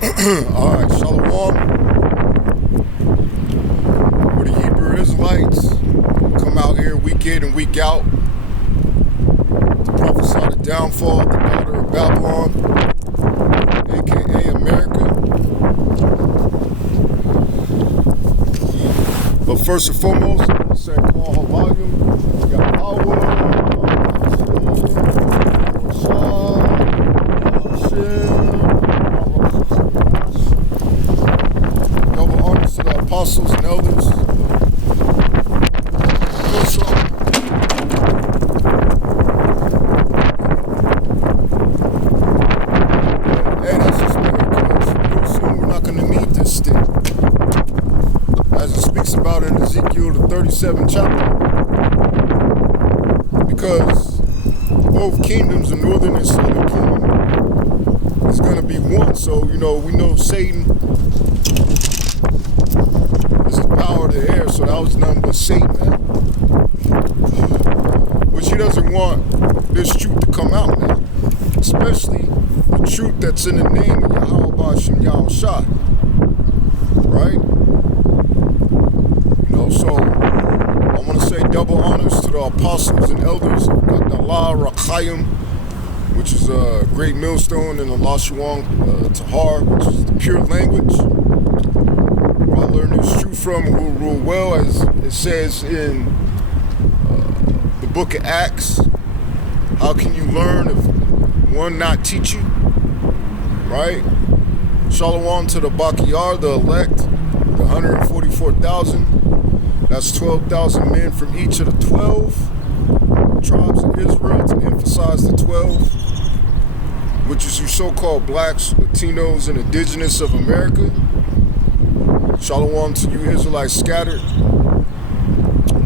Alright, Shalom. We're the Hebrew Israelites. Come out here week in and week out to prophesy the downfall of the daughter of Babylon, aka America. But first and foremost, I'm say call her volume. We got power. Double honors to the apostles and elders. Hey, that's just because real soon we're not going to need this stick. As it speaks about in Ezekiel, the 37th chapter. Because both kingdoms, the northern and southern kingdom, is going to be one. So, we know Satan is the power of the air, so that was nothing but Satan, man. But she doesn't want this truth to come out, man. Especially the truth that's in the name of Yahweh Ba'Shem Yahushua. Right? So I want to say double honors to the apostles and elders of Allah Rakayim, which is a great millstone in the Lashuang Tahar, which is the pure language, where I learned this truth from and will rule well, as it says in the book of Acts. How can you learn if one not teach you? Right? Shalom to the Bakiyar, the elect, the 144,000. That's 12,000 men from each of the 12 tribes of Israel, to emphasize the 12, which is you so-called blacks, Latinos, and indigenous of America. Shalom to you Israelites scattered.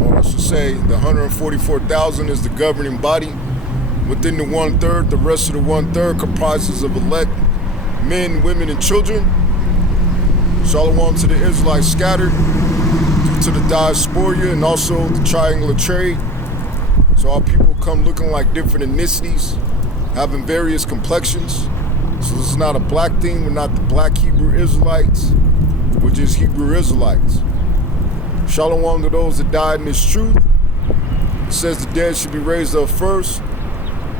Or I should say the 144,000 is the governing body. Within the one-third, the rest of the one-third comprises of elect men, women, and children. Shalom to the Israelites scattered, to the diaspora and also the triangular trade. So our people come looking like different ethnicities, having various complexions. So this is not a black thing. We're not the black Hebrew Israelites. We're just Hebrew Israelites. Shalom to those that died in this truth. It says the dead should be raised up first.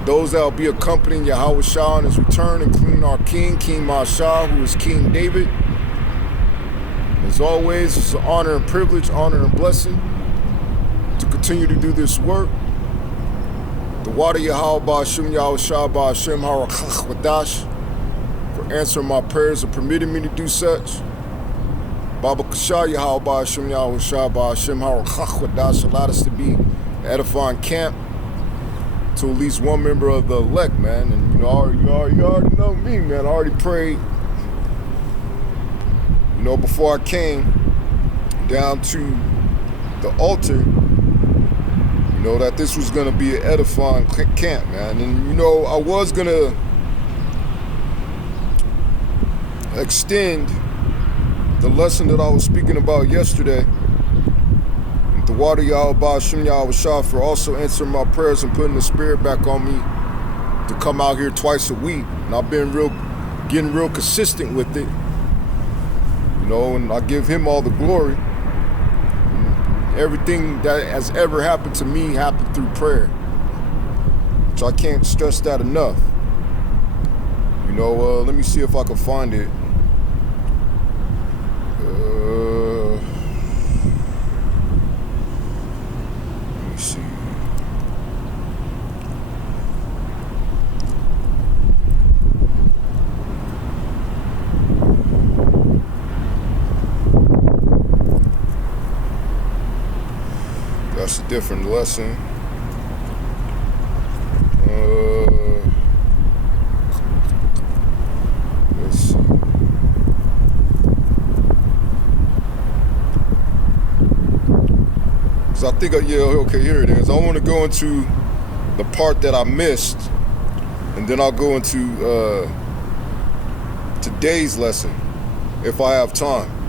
Those that will be accompanying Yahweh Shah in his return, including our King Mashah, who is King David. As always, it's an honor and privilege, honor and blessing to continue to do this work. The water Yahweh Ba'Shem Yahushua Ba'Shem Harakach Wadash for answering my prayers and permitting me to do such. Baba Kasha Yahweh Ba'Shem Yahushua Ba'Shem Harakach Wadash allowed us to be edifying camp to at least one member of the elect, man. And you already know me, man. I already prayed. Before I came down to the altar, that this was going to be an edifying camp, man. And, I was going to extend the lesson that I was speaking about yesterday, the water Yahweh Ba'Shem Yahushua, for also answering my prayers and putting the spirit back on me to come out here twice a week. And I've been getting real consistent with it. And I give him all the glory. Everything that has ever happened to me happened through prayer, which I can't stress that enough. Let me see if I can find it. Let me see. That's a different lesson. Let's see. So I think, okay, here it is. I want to go into the part that I missed, and then I'll go into today's lesson, if I have time.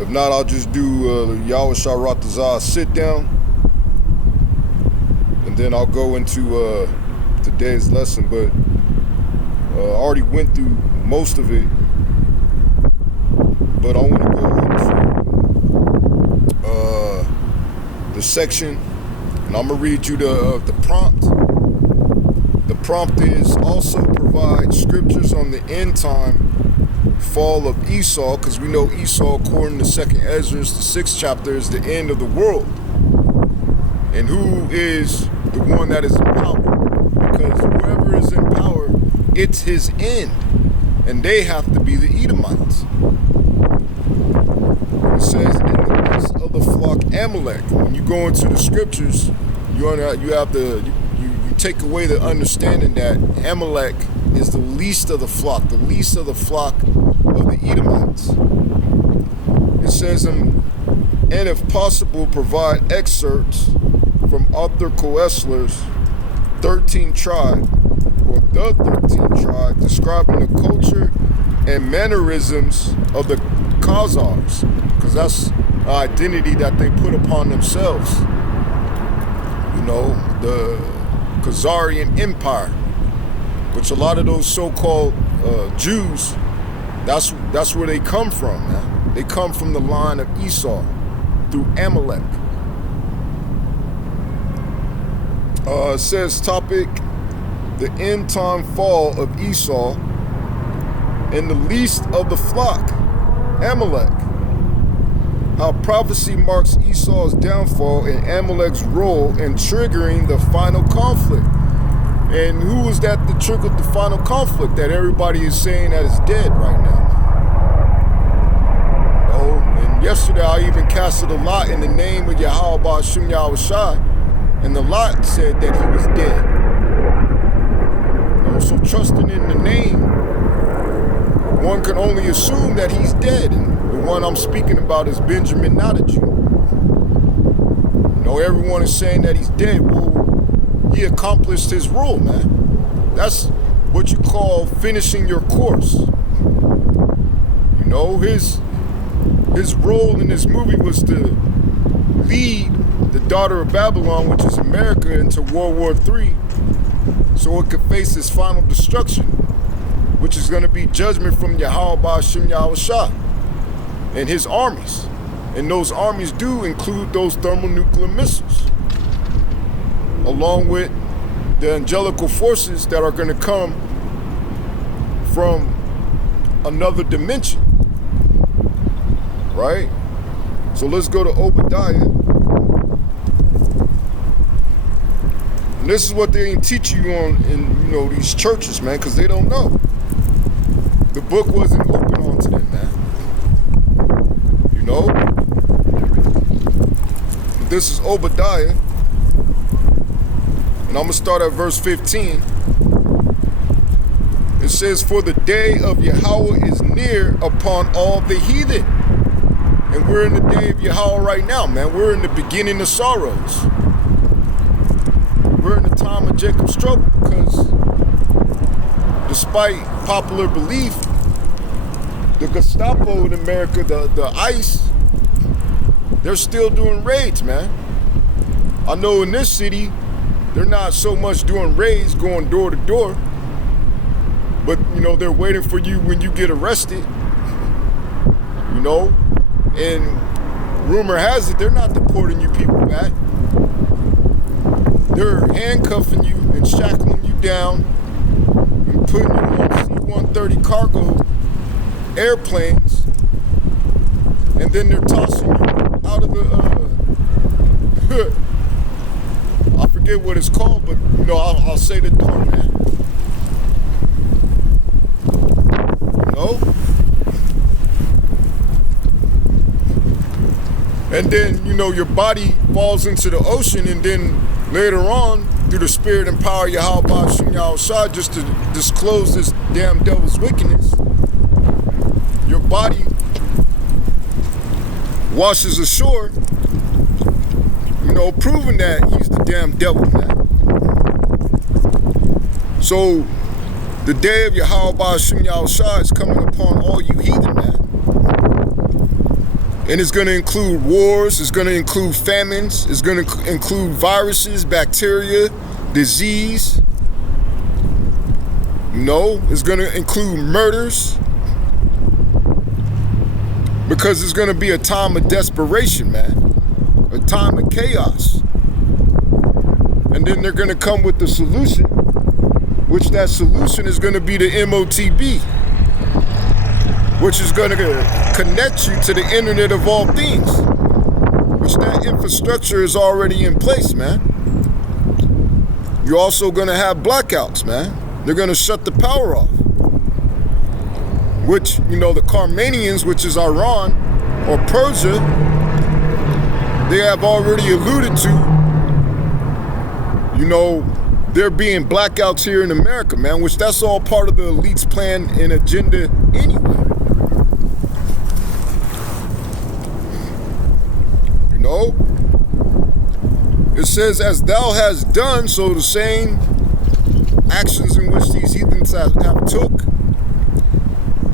If not, I'll just do Yahweh Sharatazah sit down, and then I'll go into today's lesson. But I already went through most of it But I want to go into the section, and I'm going to read you the prompt. The prompt is also provide scriptures on the end time fall of Esau, because we know Esau, according to 2nd Ezra, the 6th chapter, is the end of the world. And who is the one that is in power? Because whoever is in power, it's his end. And they have to be the Edomites. It says, in the midst of the flock Amalek. When you go into the scriptures, you take away the understanding that Amalek is the least of the flock of the Edomites. It says, and if possible, provide excerpts from other Koesler's 13 tribe, or the 13 tribe, describing the culture and mannerisms of the Khazars, because that's an identity that they put upon themselves. You know, the Khazarian Empire, which a lot of those so-called Jews, that's where they come from, man. They come from the line of Esau through Amalek. It says topic, the end time fall of Esau and the least of the flock, Amalek. How prophecy marks Esau's downfall and Amalek's role in triggering the final conflict. And who is that that triggered the final conflict that everybody is saying that is dead right now? Oh, and yesterday I even casted a lot in the name of Yahweh Ba'ashim Yahweh Shai, and the lot said that he was dead. You know, so trusting in the name, one can only assume that he's dead. And the one I'm speaking about is Benjamin, not a Jew. You know, everyone is saying that he's dead. Well, he accomplished his role, man. That's what you call finishing your course. You know, his role in this movie was to lead the daughter of Babylon, which is America, into World War III, so it could face its final destruction, which is going to be judgment from Yahweh Ba'ashim Yahweh Shai and his armies. And those armies do include those thermonuclear missiles, along with the angelical forces that are going to come from another dimension, right? So let's go to Obadiah. And this is what they ain't teach you on in, you know, these churches, man, because they don't know. The book wasn't open on to them, man. You know? This is Obadiah. And I'm going to start at verse 15. It says, for the day of Yahweh is near upon all the heathen. And we're in the day of Yahweh right now, man. We're in the beginning of sorrows. We're in the time of Jacob's trouble, because despite popular belief, the Gestapo in America, the ICE, they're still doing raids, man. I know in this city, they're not so much doing raids, going door to door, but, you know, they're waiting for you when you get arrested, you know, and rumor has it they're not deporting you people back. They're handcuffing you and shackling you down and putting you on C-130 cargo airplanes, and then they're tossing you out of the, I forget what it's called, but, you know, I'll say the door, man. You know? And then, you know, your body falls into the ocean, and then later on, through the spirit and power of Yahweh Ba'ashim Yahweh Shai, just to disclose this damn devil's wickedness, your body washes ashore, you know, proving that he's the damn devil, man. So, the day of Yahweh Ba'ashim Yahweh Shai is coming upon all you heathen, man. And it's going to include wars, it's going to include famines, it's going to include viruses, bacteria, disease. You know, it's going to include murders. Because it's going to be a time of desperation, man. A time of chaos. And then they're going to come with the solution, which that solution is going to be the MOTB, which is going to connect you to the Internet of all things, which that infrastructure is already in place, man. You're also going to have blackouts, man. They're going to shut the power off, which, you know, the Carmanians, which is Iran or Persia, they have already alluded to, you know, there being blackouts here in America, man, which that's all part of the elite's plan and agenda anyway. You know? It says, as thou hast done, so the same actions in which these heathens have took,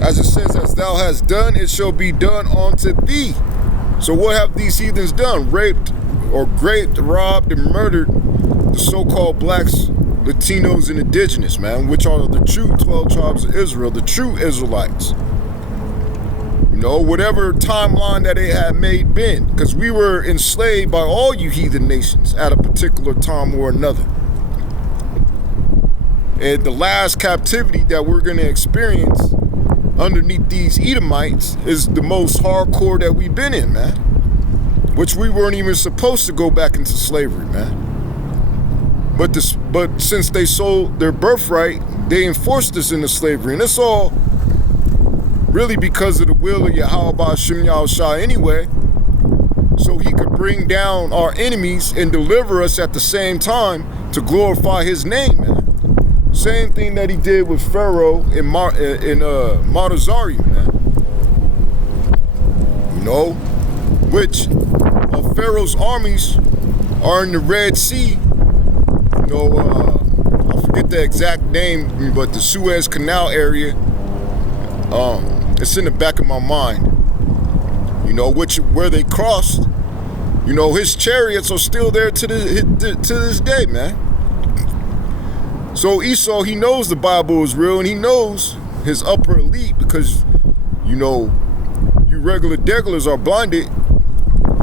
as it says, as thou hast done, it shall be done unto thee. So what have these heathens done? Raped, robbed, and murdered the so-called blacks, Latinos, and indigenous, man, which are the true 12 tribes of Israel, the true Israelites. You know, whatever timeline that they had been, because we were enslaved by all you heathen nations at a particular time or another. And the last captivity that we're going to experience underneath these Edomites is the most hardcore that we've been in, man. Which we weren't even supposed to go back into slavery, man. But since they sold their birthright, they enforced us into slavery. And it's all really because of the will of Yahweh Ba'ashem Yahushua anyway. So he could bring down our enemies and deliver us at the same time to glorify his name, man. Same thing that he did with Pharaoh in Martazari, man. You know, which of Pharaoh's armies are in the Red Sea. You know, I forget the exact name, but the Suez Canal area. It's in the back of my mind. You know, where they crossed. You know, his chariots are still there to this day, man. So Esau, he knows the Bible is real, and he knows his upper elite, because, you know, you regular degglers are blinded.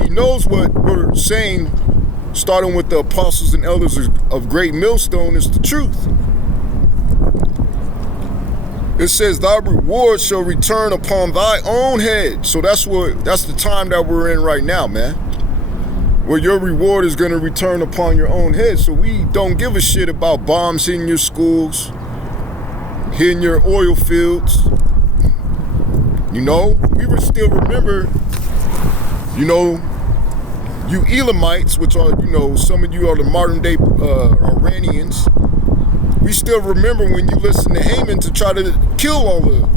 He knows what we're saying, starting with the apostles and elders of Great Millstone, is the truth. It says, thy reward shall return upon thy own head. So that's the time that we're in right now, man. Where your reward is going to return upon your own head. So we don't give a shit about bombs hitting your schools, hitting your oil fields. You know, we would still remember, you know, you Elamites, which are, you know, some of you are the modern day Iranians. We still remember when you listened to Haman to try to kill all the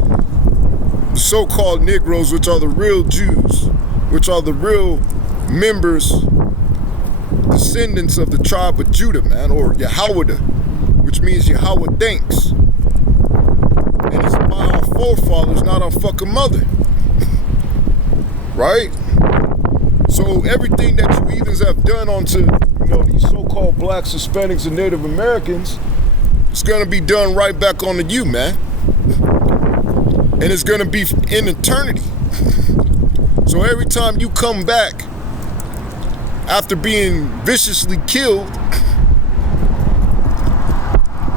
so-called Negroes, which are the real Jews, which are the real members, descendants of the tribe of Judah, man, or Yahweh, which means Yahweh thanks. And it's by our forefathers, not our fucking mother. Right? So everything that you heathens have done onto, you know, these so-called blacks, Hispanics, and Native Americans, it's gonna be done right back onto you, man. And it's gonna be in eternity. So every time you come back after being viciously killed,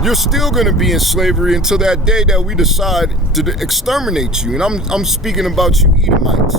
you're still gonna be in slavery until that day that we decide to exterminate you. And I'm speaking about you Edomites.